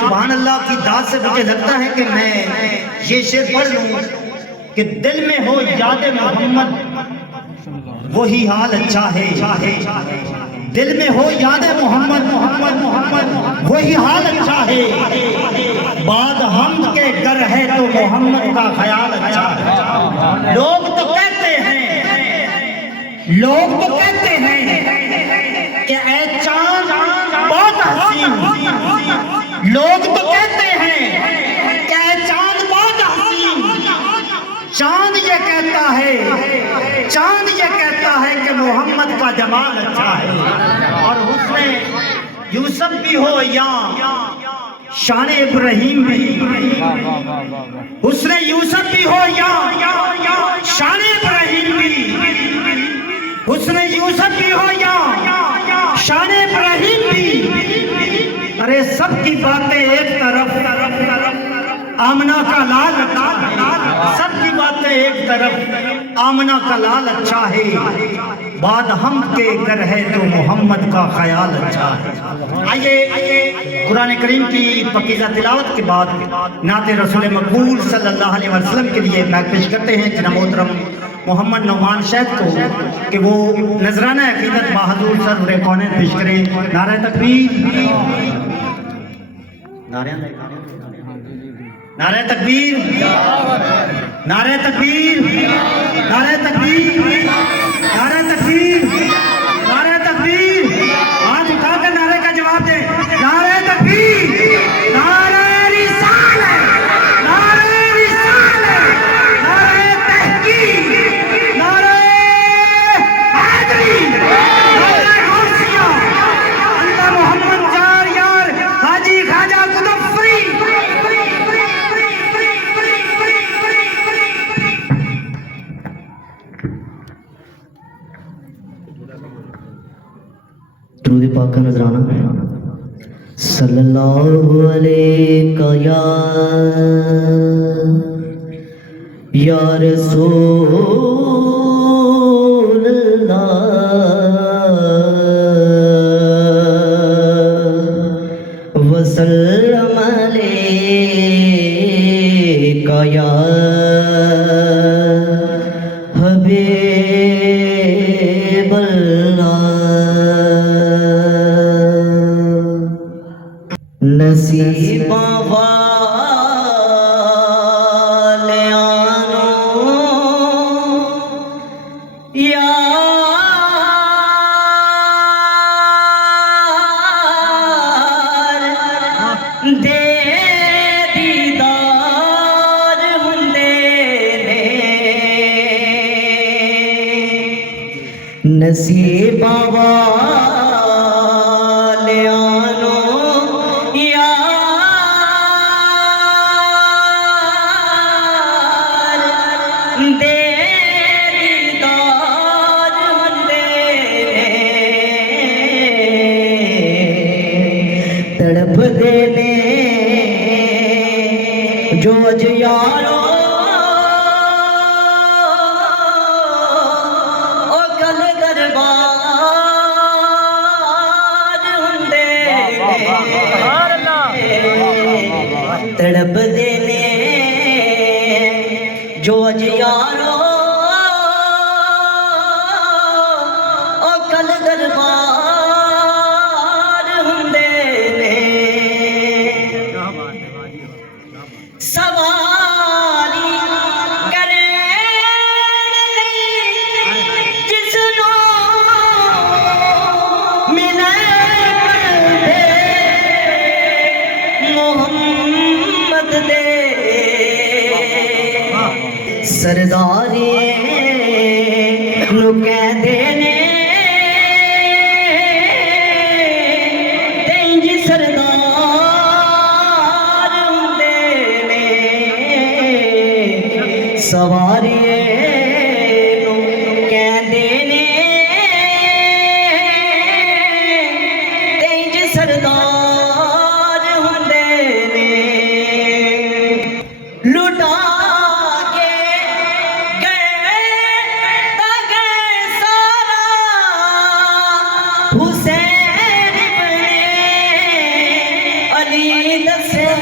सुभान अल्लाह की दाद से मुझे लगता है कि मैं ये शेर पढ़ लूं कि दिल में हो याद मोहम्मद वही हाल अच्छा है, दिल में हो याद मोहम्मद मोहम्मद मोहम्मद वही हाल अच्छा है, बाद हम के कर है तो मोहम्मद का ख्याल अच्छा है। लोग तो कहते हैं कि ऐ चांद बहुत हसीन, लोग तो कहते हैं कि ऐ चांद बहुत हसीन, चांद ये कहता है कि मोहम्मद का जमाल अच्छा है। और हुस्ने यूसुफ भी हो या शान इब्राहिम भी, हुस्ने यूसुफ भी हो या शान इब्राहिम भी, हुस्ने यूसुफ भी हो या शान इब्राहिम भी, अरे सबकी बातें एक तरफ, आमना का लाल, सबकी बातें एक तरफ, आमना का लाल अच्छा है, बाद हम के घर है तो मोहम्मद का ख्याल अच्छा है। आइए कुरान करीम की पकीज़ा तिलावत के बाद नाते रसूल मकबूल सल्लल्लाहु अलैहि वसल्लम के लिए मैं पेश करते हैं जनाब मोहतरम मोहम्मद नौमान शैद को कि वो नजराना अकीदत बहादुर सरवर कौन पेश करें। नारे तकबीर, नारे तकबीर, नारे तकबीर, नारे तकबीर, नारे तकबीर, नारे तकबीर, हाथ उठाकर नारे का जवाब दे। नारे तकबीर, नारे रिसालत, नारे रिसालत, नारे तहकीक, नारे हैदरी, नारे गौसिया, अल्लाह मोहम्मद चार यार हाजी खाजा कुतुबफरी। दुरूद पाक का नजराना सल्लल्लाहु अलैहि या रसूल अल्लाह वसल्लम अलैका या हबीब नसीबा वाले आनो यार दे दीदार हुंदे ने नसीबा वाले आनो तड़प देने जो अज यारो ओ कल दरबार हुंदे तड़प देने जो अज यारो ओ कल दरबार हुंदे सवारी करे जिसनो मिले मोहम्मद दे सरदारिए नु कहंदे ने तेंज सरदार हुंदे ने सवारिए नु कहंदे ने तेंज सरदार हुंदे ने लुटा हुसैन इब्ने अली दस्या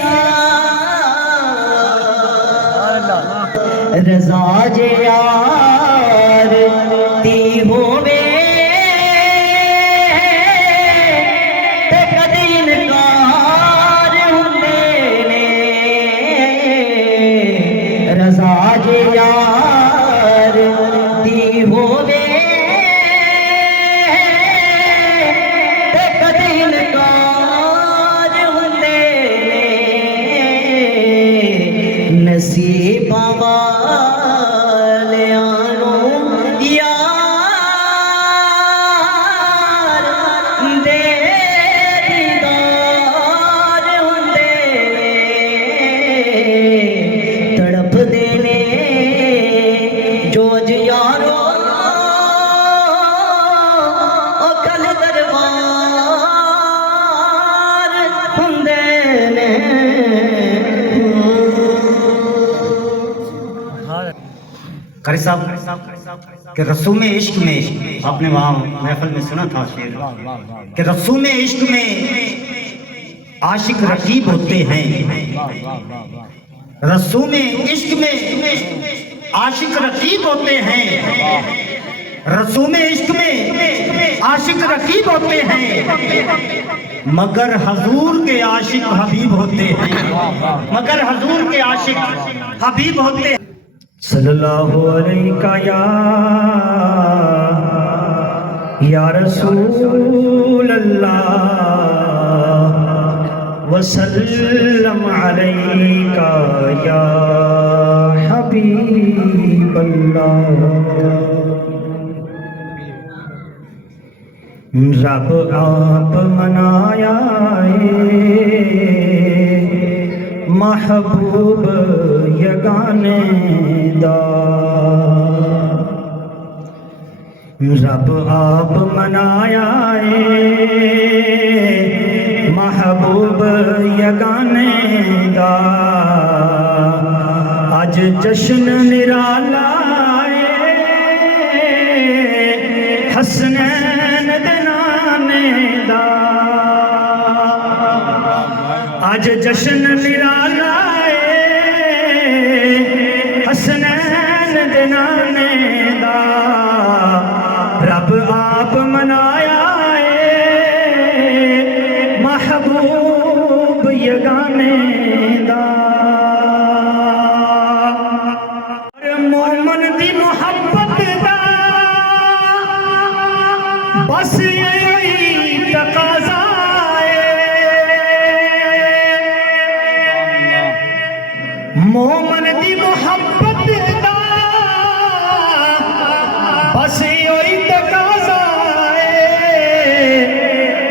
रज़ा जे यार ती होवे ते कदी इनकार हुंदे ने रज़ा जे यार ती होवे नसीबां वालियां नूं यार दे दीदार हुंदे ने तड़पदे ने जोज यारो ओ कल दरबार हुंदे ने कारी साहब कि रसूम इश्क में, आपने वहाँ महफिल में सुना था शेर कि रसूम इश्क में आशिक रकीब होते हैं। रसूम इश्क में आशिक रकीब होते हैं। रसूम इश्क में आशिक रकीब होते हैं मगर हजूर के आशिक हबीब होते हैं। मगर हजूर के आशिक हबीब होते हैं। सल्लल्लाहु अलैका या रसूल अल्लाह वसल्लम अलैका या हबीब अल्लाह। रब आप मनाया महबूब यगाने दा। रब आप मनाया महबूब यगाने दा। अज जश्न निराला हसनैन दनाने दा। आज जश्न निराला हसनैन दनाने दा। रब आप मनाया महबूब यगाने दा। मोमन दी मोहब्बत दा बस यही तकाज़ा मोमन दी मोहब्बत दा बस योही तकाज़ा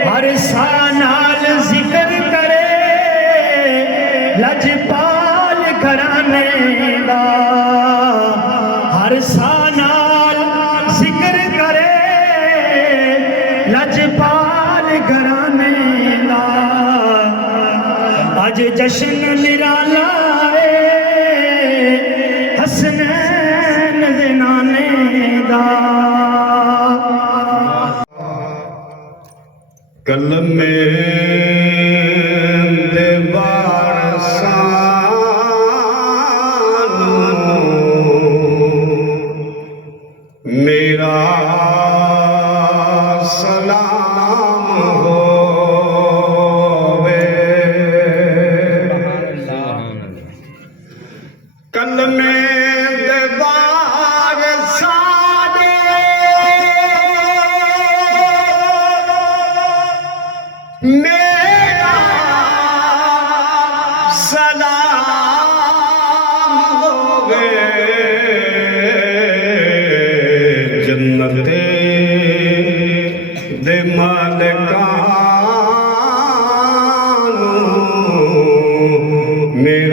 हर सा नाल जिक्र करे लजपाल घराने दा। हर सा नाल जिक्र करे लजपाल घराने दा। अज जश्न निराला हसनैन दनाने दा। कलमे दे वारसानू मेरा सलाम होवे। कलमे दे वारसाने मेरा सलाम होवे।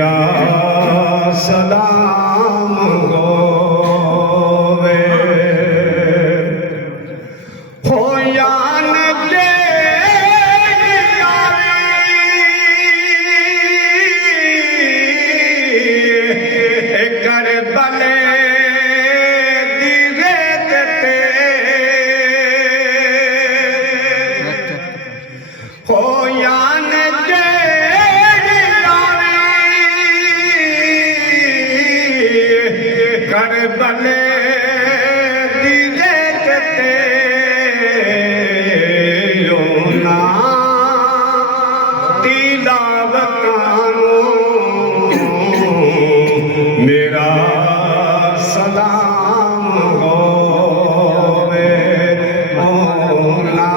मेरा सलाम होवे हो यान दे कर बले हो यान दे कर बले मेरा सलाम होवे ओ ना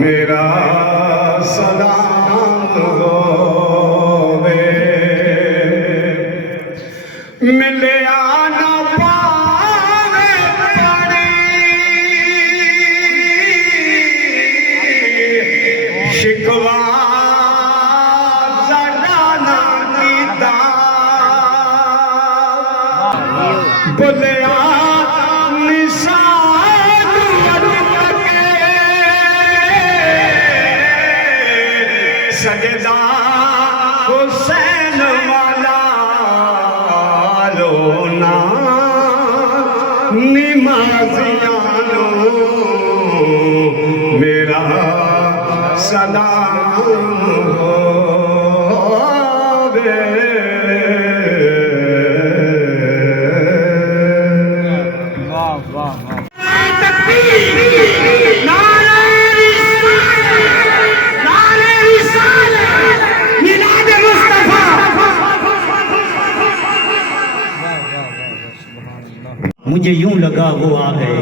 मेरा सलाम होवे मिले आना पावे पड़ी शिकवा जगाना कीता बुलिया सजदा हुसैन वाला लोना निमाजियानो मेरा सलाम होवे वाह वाह वाह मुझे यूं लगा वो आ गए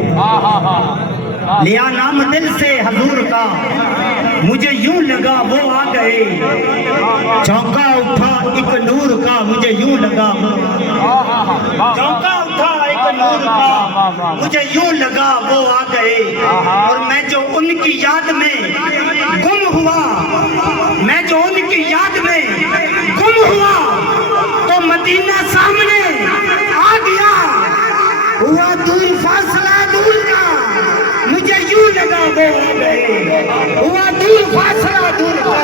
लिया नाम दिल से हजूर का मुझे यूं लगा वो आ गए चौंका उठा एक नूर का मुझे यूं लगा चौंका उठा एक नूर का मुझे यूं लगा वो आ गए और मैं जो उनकी याद में गुम हुआ मैं जो उनकी याद में गुम हुआ तो मदीना सामने आ गया हुआ दूर फासला दूर का मुझे यूं लगा वो आ गए हुआ दूर फासला दूर का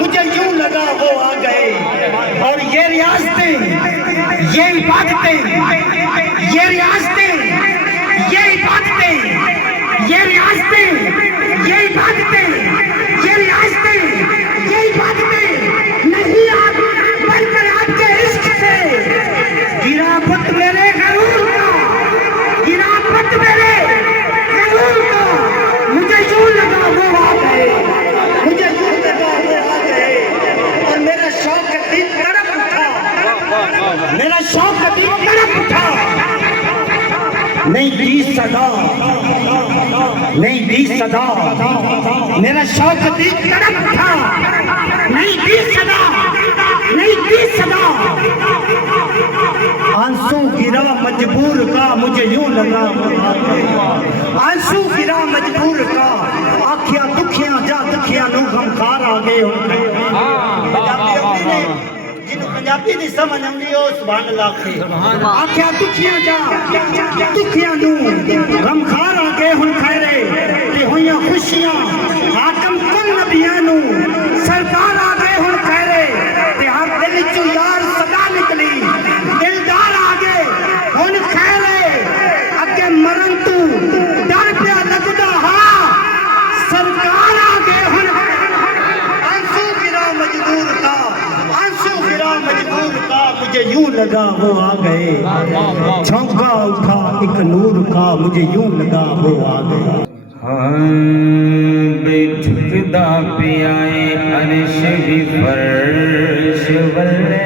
मुझे यूं लगा वो आ गए और ये रियासतें ये इबादतें ये रियासतें ये इबादतें ये रियासतें ये इबादतें ये रियासतें ये इबादतें नहीं आप बनकर आपके इश्क से गिरावट मेरे गरूर का गिरावट मेरे गरूर का मुझे यूं लगा वो आ गए मुझे यूं लगा वो आ गए और मेरा शौक दिल तड़प उठा मेरा शौक दिल तड़प उठा नहीं दी सदा नहीं दी सदा मेरा शौक दिल तड़प उठा नहीं दी सदा नहीं दी सदा आंसू गिरा मजबूर का मुझे यूं लगा आंसू गिरा मजबूर का आखिया दुखिया जा दुखिया नू गमखार आ गए जिन्हों पंजाबी दी समझ आंदी ओ सुभान अल्लाह आखिया दुखिया जा दुखिया नू गमखार आ गए हुन खैरे ते होइयां खुशियां हाकम कुल नबियां नू सरकार आ गए हुन खैरे ते हर दिल चों यार सदा निकली दिलदार आ गए हुन खैरे अगे मरन तू डर पिया लगदा हां सरकार आ गए हुन आंसू गिरा मजबूर का मुझे यूं लगा वो आ गए चौंका उठा एक नूर का मुझे यूं लगा वो आ गए बेझुकदा पियाए अर्श भी फर्श वल्ले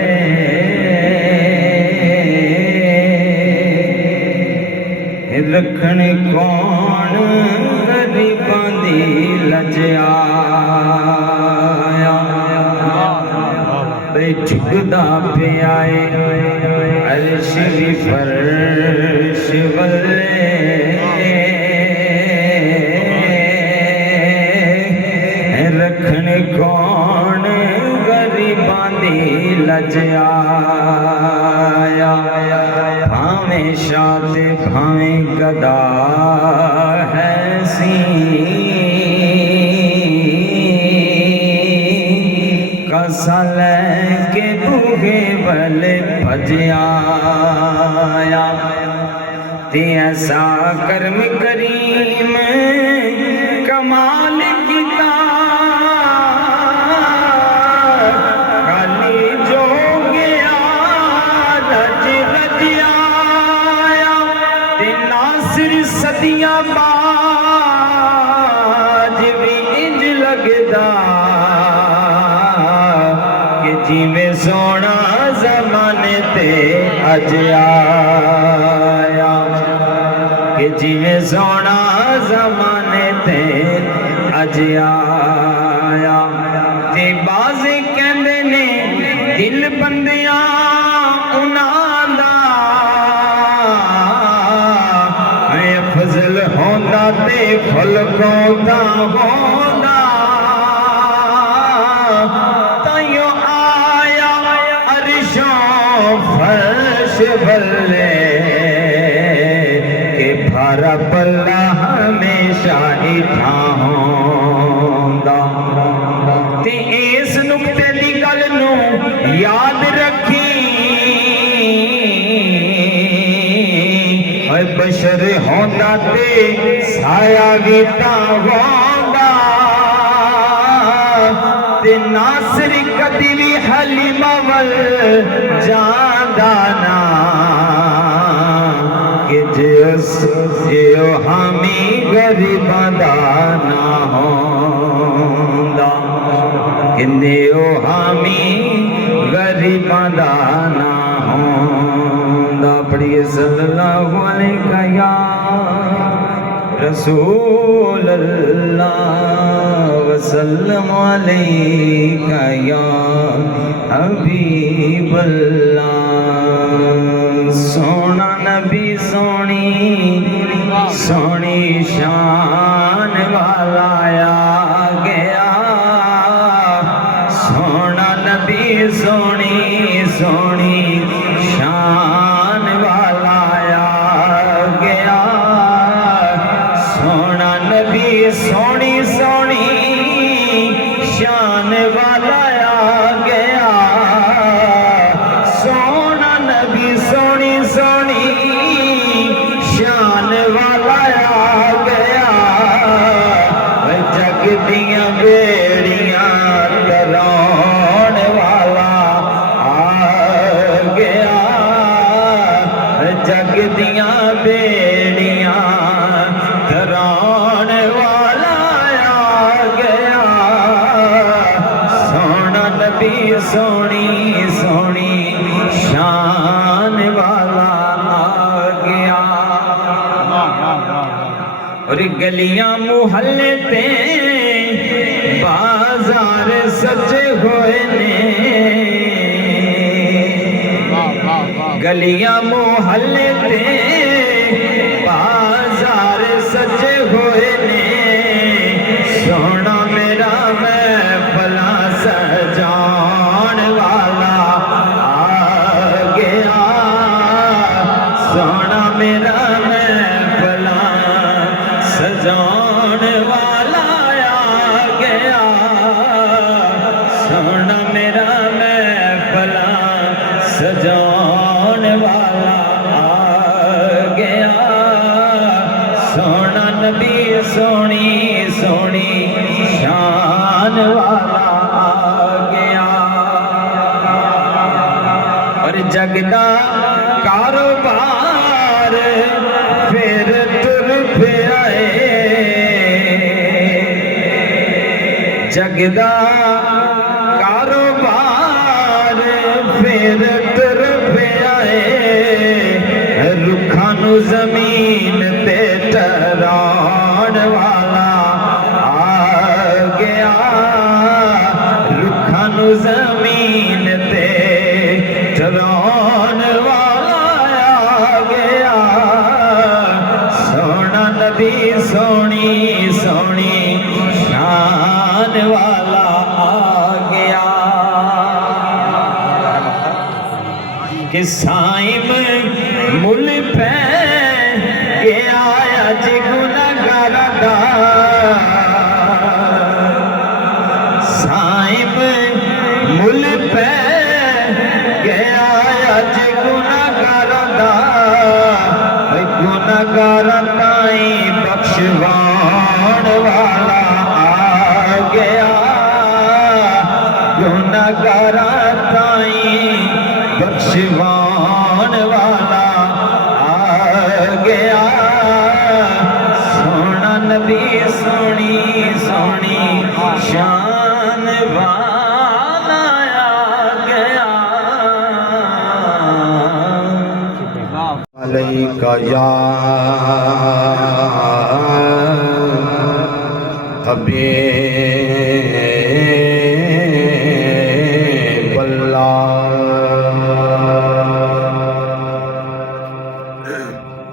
रखण कौन गरीबां दी लजाया बेझुकदा पियाए अर्श भी फर्श वल्ले कौन गरीबां दी लजाया भावें शाह ते भावें गदा है सी कसा लैके बूहे वाले भजया ते ऐसा कर्म करीम कमाल किता काली जो गया रज रजिया ते नासिर सदियां बाज भी इंज लगदा कि जिवें सोना ज़माने ते अज आया कि जिवें सोना ज़माने ते अज आया ते बाज़े कहंदे ने दिल बंदियां उन्हां दा फजल होंदा ते फलकों दा होंदा ताइयो आया अरशों फर्श बल्ले के भारा पल्ला हमेशा इठा होंदा ते इस नुक्ते दी गल नूं याद रखी बशर होंदा ते साया भी तां होंदा ते नासिर कदी भी हलीमा वल जांदा ना कि जो हामी गरीबां दा ना होंदा किंदे ओ हामी गरीबां दा ना होंदा पढ़िए सल्लल्लाहु अलैहि या रसूल अल्लाह वसल्लम अलैका या हबीब अल्लाह सोना नबी सोनी सोनी शान वाला आ गया सोना नबी सोनी सोनी शान वाला आ गया सोना नबी सोनी सोनी शान वाला आ गया सोना नबी सोनी सोनी शान वाला आ गया जग दियां बेड़ियां तराउण वाला आ गया जग दियां बेड़ियां तराउण वाला आ गया सोना नबी सोनी सोनी शान वाला आ गया और गलियां मुहल्ले ते बाजार सजे होए ने गलियां मुहल्ले ते बाजार सजे हुए ने सोना मेरा महफला सजान वाला आ गया सोना मेरा महफला सजान वाला आ गया सोना मेरा महफला सजान वाला आ गया सोना नबी सोनी सोनी शान वाला आ गया और जगदा कारोबार फिर तुर पे आए जगदा कारोबार फिर तुर पे आए रुखां नू जमीन ते ठहराउण वाला आ गया रुखां नू जमीन ते ठहराउण वाला आ गया सोना नबी सोनी सोनी शान वाला आ कि साइम मुल पे गया अज गुनाहगार दा साइम मुल पे गया अज गुनाहगार दा गुनाहगार ताई बख्शवान वाला आ गया गुनाहगार ताई बख्शवान वाला आ गया सोना नबी सोनी सोनी शान वाला आ गया अलैका या हबीबल्लाह।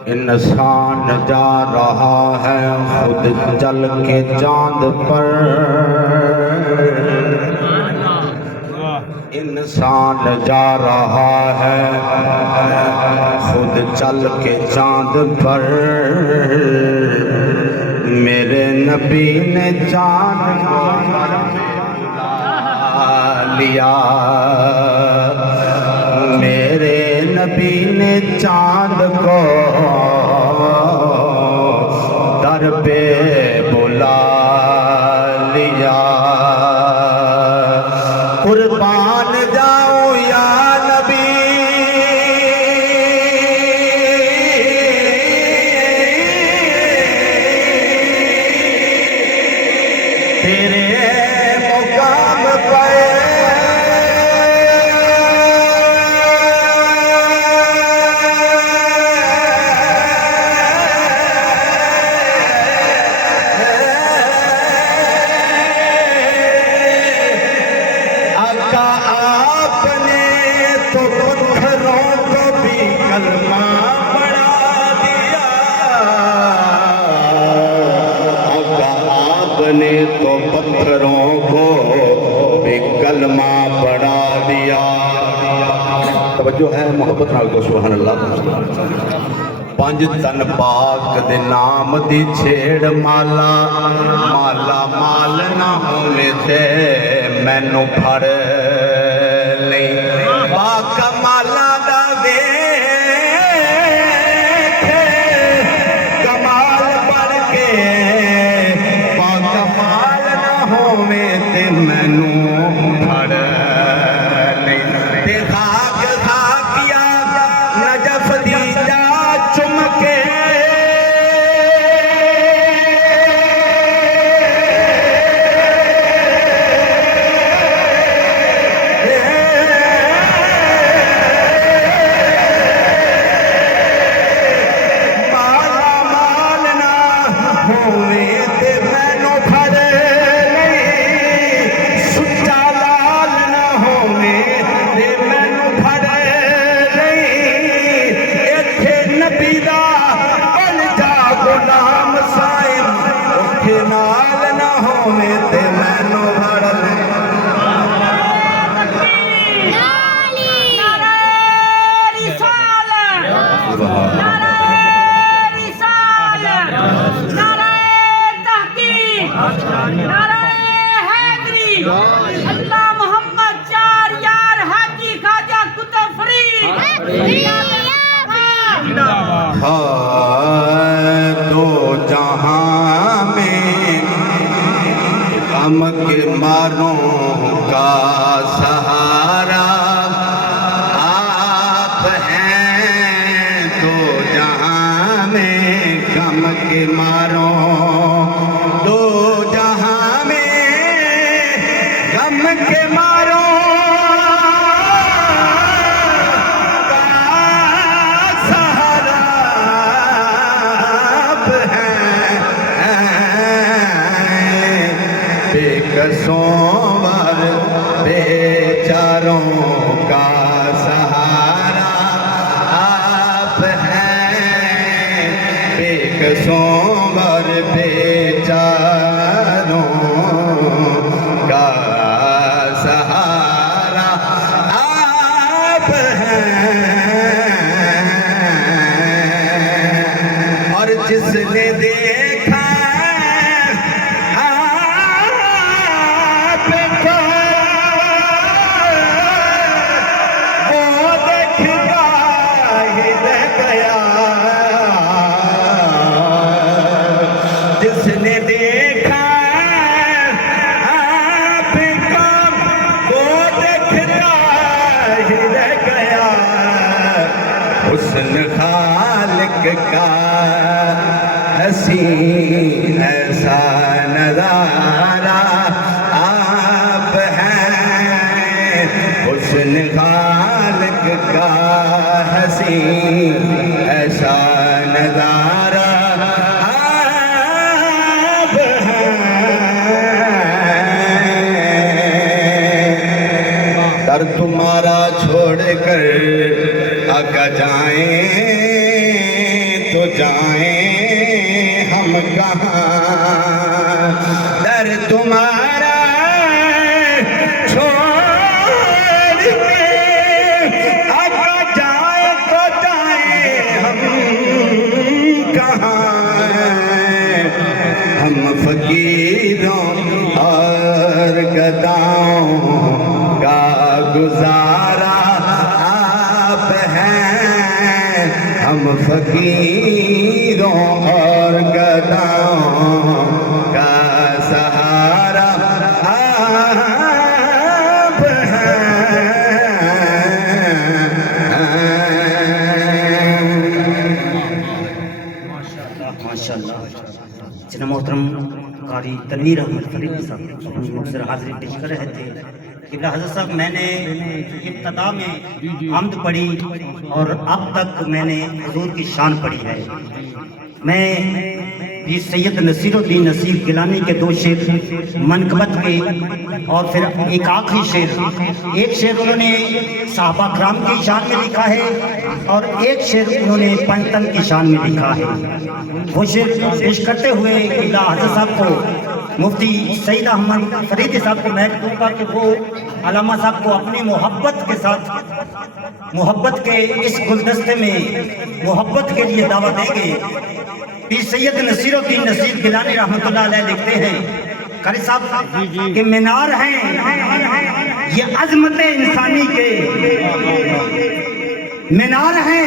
इंसान जा रहा है खुद चल के चांद पर, इंसान जा रहा है खुद चल के चांद पर, मेरे नबी ने चांद को लिया, मेरे नबी ने चांद को दर पे बुला लिया। कुर्बान जाऊं या नबी तेरे मुकाम पे, आका आपने तो पत्थरों को भी कलमा पढ़ा दिया, आका आपने तो पत्थरों को भी कलमा पढ़ा दिया। तवज्जो है मोहब्बत नाल को सुभान अल्लाह। पंज तन पाक दे नाम दी छेड़ माला, माला माल ना होवे ते मैनू फड़ नहीं, पाक माला दा वेख कमाल बन के, पाक माल ना होवे ते मैनू फड़ नहीं, ते खाक खाकिया नजफ दी जा चुम के, माला माल ना होवे ते मैनू फड़ नहीं, सुच्चा लाल ना होवे ते मैनू फड़ नहीं, इत्थे नबी दा बन जा गुलाम साइम, उठे नाल ना होवे ते मैनू फड़ नहीं। अल्लाह मोहम्मद चार यार हाजी खाजा कुतुब फरीद दो जहां में गम के मारों का सहारा आप हैं, दो जहां में गम के मारों, दो जहां में गम के मारों का सहारा आप हैं, बेकसों वर बेचारों का सहारा आप हैं, बेकसों वर बेचारों का सहारा आप हैं। हुस्न खालिक का हसी ऐसा नजारा आप हैं। हुस्न खालिक का हसी ऐसा नजारा आप हैं। दर तुम्हारा छोड़कर आका जाएं तो जाएं हम कहाँ। दर तुम्हारा छोड़ के आका जाए तो जाएं हम कहाँ। हम फकीरों और गदाओं का गुजारा आप हैं। हम फकीरों और गदाओं का सहारा आप माशाअल्लाह। जनाब मोहतरम कारी तनवीर अहमद फरीदी साहब अपनी मुख्तसर हाज़िरी पेश कर रहे थे। किबला हज़रत साहब, मैंने इब्तिदा में हम्द पढ़ी और अब तक मैंने हुजूर की शान पढ़ी है। मैं भी सैयद नसीरुद्दीन नसीर गिलानी के 2 शेर मनकबत के और फिर एक आखिरी शेर, एक शेर उन्होंने साहबा कराम की शान में लिखा है और एक शेर उन्होंने पंचतन की शान में लिखा है। वो शेर पेश करते हुए किबला हज़रत साहब को, मुफ्ती सईद अहमद फरीदी साहब को मैं कहूँगा कि वो अल्लामा साहब को अपनी मोहब्बत के साथ, मोहब्बत के इस गुलदस्ते में मोहब्बत के लिए दावा देंगे। पीर सैयद नसीरुद्दीन नसीर गिलानी रहमतुल्लाह अलैह लिखते हैं, कारी साहब के मीनार हैं ये अजमत इंसानी के, मीनार हैं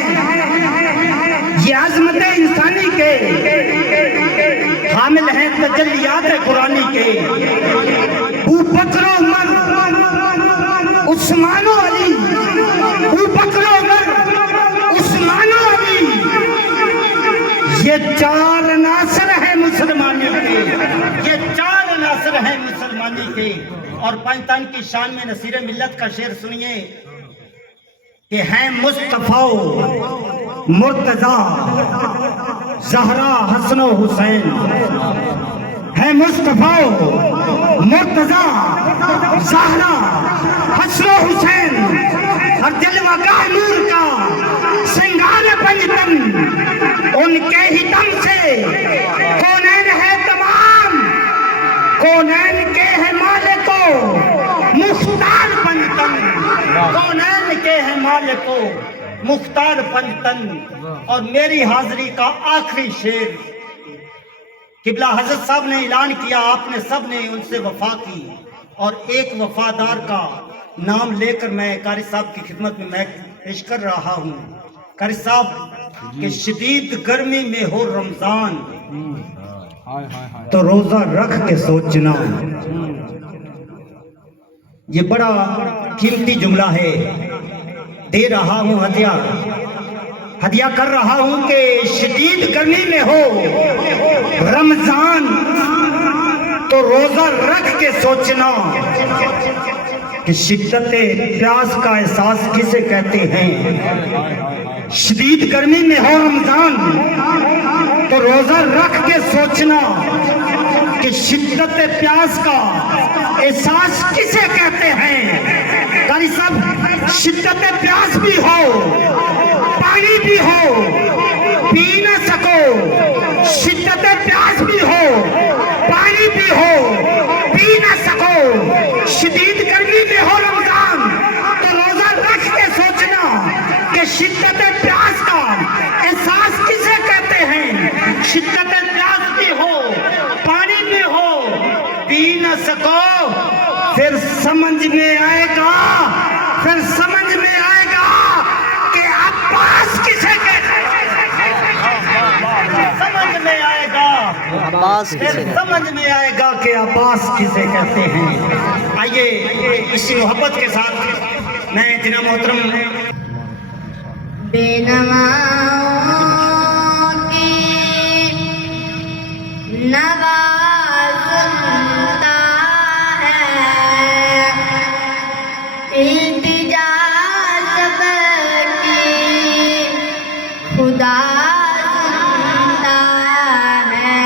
ये अजमत इंसानी के, हामिल हैं तजल्लियात कुरानी के। अबू बकर उमर उस्मान अली, अबू बकर उमर उस्मान अली, ये 4 नासर है मुसलमानी के, ये 4 नासर है मुसलमानी के। और पंचतन की शान में नसीर मिल्लत का शेर सुनिए कि हैं मुस्तफा मुर्तजा ज़हरा हसन हुसैन, है मुस्तफा मुर्तजा ज़हरा हसन हुसैन, हर जलवागाह नूर का श्रृंगार पंचतन, उनके ही दम से कौनैन है तमाम, कौनैन के है मालिको मुख्तार पंचतन, कौनैन के है मालिको मुख्तार पंचतन। और मेरी हाजिरी का आखिरी शेर, किबला हजरत साहब ने ऐलान किया, आपने सब ने उनसे वफा की, और एक वफादार का नाम लेकर मैं कारी साहब की खिदमत में मैं पेश कर रहा हूँ। कारी साहब के शदीद गर्मी में हो रमजान तो रोजा रख के सोचना, ये बड़ा कीमती जुमला है। दे रहा हूँ हदिया, हदिया कर रहा हूँ कि शदीद गर्मी में हो रमजान तो रोजा रख के सोचना कि शिद्दत प्यास का एहसास किसे कहते हैं। शदीद गर्मी में हो रमजान तो रोजा रख के सोचना कि शिद्दत प्यास का एहसास किसे कहते हैं। कारी साहब, शिद्दत प्यास भी हो, पानी भी हो, पी न सको, शिद्दत प्यास भी हो, पानी भी हो, पी न सको, शदीद गर्मी में हो रमजान तो रोजा रख के सोचना कि शिद्दत प्यास का एहसास किसे कहते हैं। शिद्दत प्यास भी हो, पानी भी हो, पी न सको, फिर समझ में आएगा, फिर समझ में आएगा कि अब्बास किसे कहते हैं। समझ में आएगा, फिर समझ में आएगा कि अब्बास किसे कहते हैं। आइए इसी मोहब्बत के साथ मैं जिना मोहतरम बेनवाओं की नवा सुनता है, इल्तिजा सबकी खुदा सुनता है।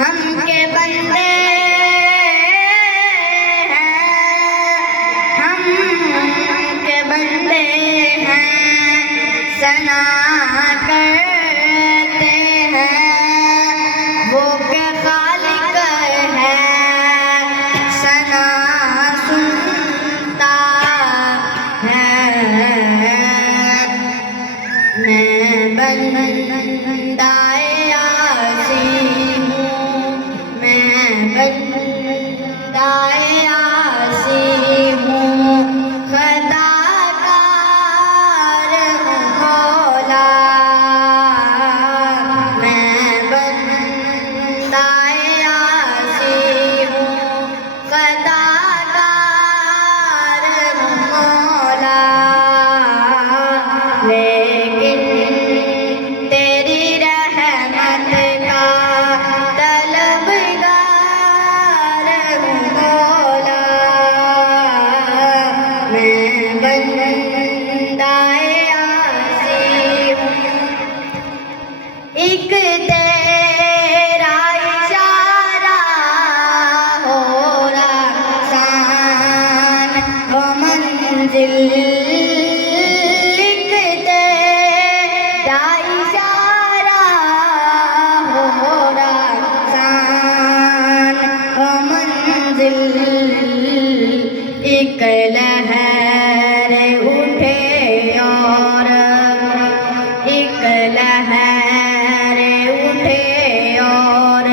हम के बंदे सना करते हैं वो के खालिक है, सना सुनता है। मैं बंदाए आसी हूँ, मैं बंदाए आसी हूँ, खताकार हूँ मौला। मैं बंदाए आसी हूँ, खताकार हूँ मौला। लेकिन तेरी रहमत का तलबगार हूँ मौला। मैं बंदाए आसी हूँ, एक तेरा इशारा हो रासान वो मंजिल, एक तेरा इशारा हो रासान वो मंजिल। एक लहर उठे और एक लहर उठे और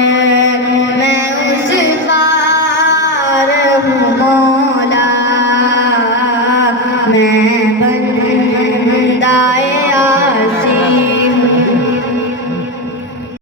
मैं उस पार हूँ मौला। मैं बंदा